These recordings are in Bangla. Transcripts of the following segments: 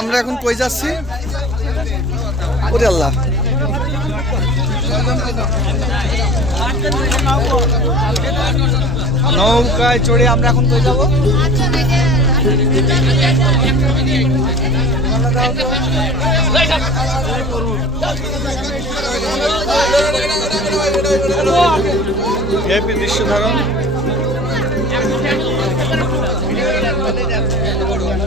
আমরা এখন কই যাচ্ছি? ওরে আল্লাহ। নৌকায় চড়ে আমরা এখন কই যাব? দৃশ্য ধারণ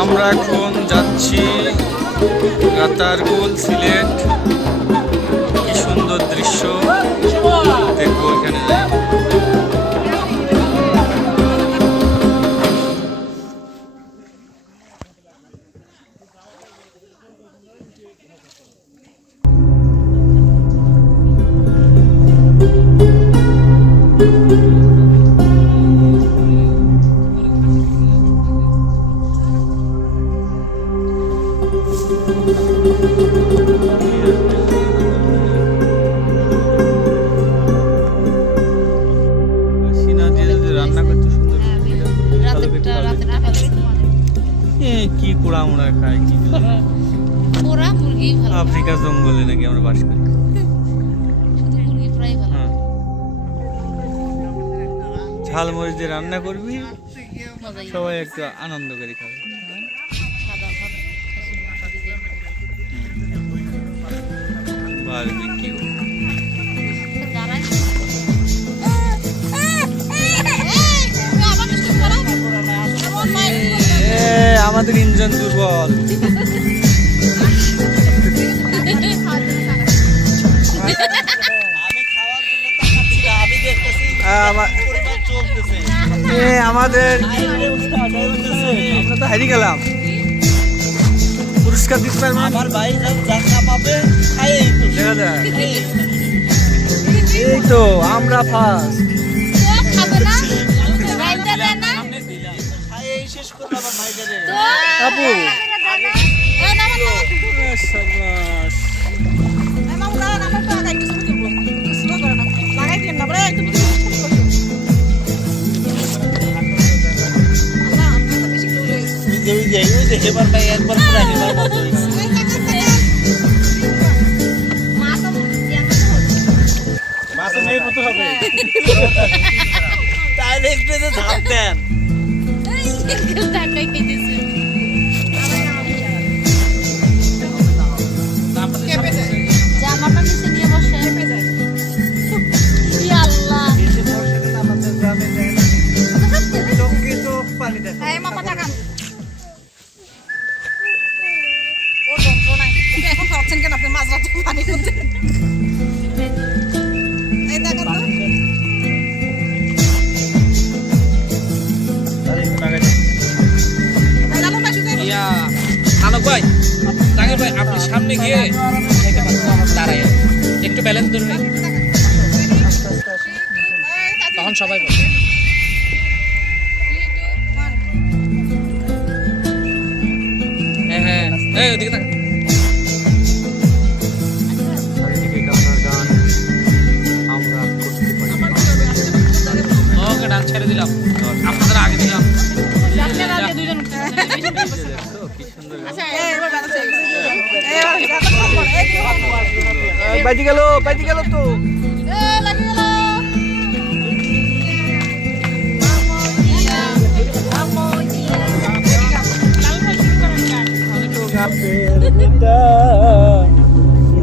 আমরা এখন যাচ্ছি গাতারগুল সিলেট। দৃশ্য দেখব এখানে যাই সিনা মুড়া খাই কি। পোড়া মুরগি ভালো আফ্রিকা জঙ্গলে নাকি আমরা বাস করি। হ্যাঁ। ঝাল মরিচ দিয়ে রান্না করবি সবাই একটু আনন্দ করে খাবে। সাদা আমাদের ইঞ্জিন দুর্বল। আমাদের আমরা তো হারিয়ে গেলাম। পুরস্কার দিতে পারব আমার ভাই পাবে দেখা যায়। এই তো। আমরা ফার্স্ট আপু সর্বনাশ তাহলে একটু ধাপ দেন। কেন পানি করতে এই দেখেন তো। এই লালু পাশে যাই। নানক ভাই জাহাঙ্গীর ভাই আপনি সামনে গিয়ে দাঁড়ায় একটু ব্যালেন্স ধরবেন তখন সবাই বসে। হ্যাঁ হ্যাঁ। ওদিকে তাকা বাইতে গেল বাইতে গেল তো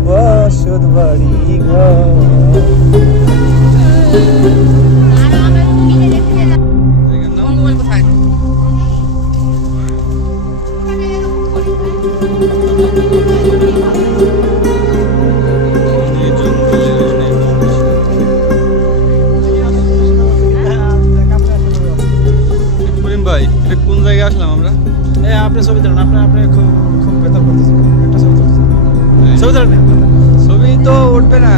বসত বাড়ি ঘর লাগে গেল। বস আপনি ছবি তুলেন আপনি আপনি খুব খুব বেতন করতেছেন। একটা ছবি তুলতেছেন ছবি তুলেন ছবি তো উঠবে না।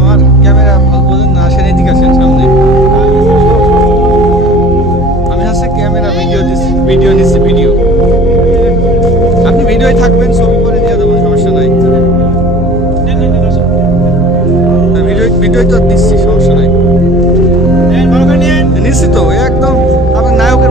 আমার ক্যামেরা বোঝেন না আসেন এদিকে আসেন সামনে। আমি হচ্ছে ক্যামেরা ভিডিও দিচ্ছি ভিডিও নিচ্ছি ভিডিও। আপনি ভিডিওয় থাকবেন ছবি করে দিয়ে দেবো সমস্যা নাই। আসুন। ভিডিও ভিডিও তো দিচ্ছি সমস্যা নাই। ভালো নিশ্চিত একদম। আপনার নায়কের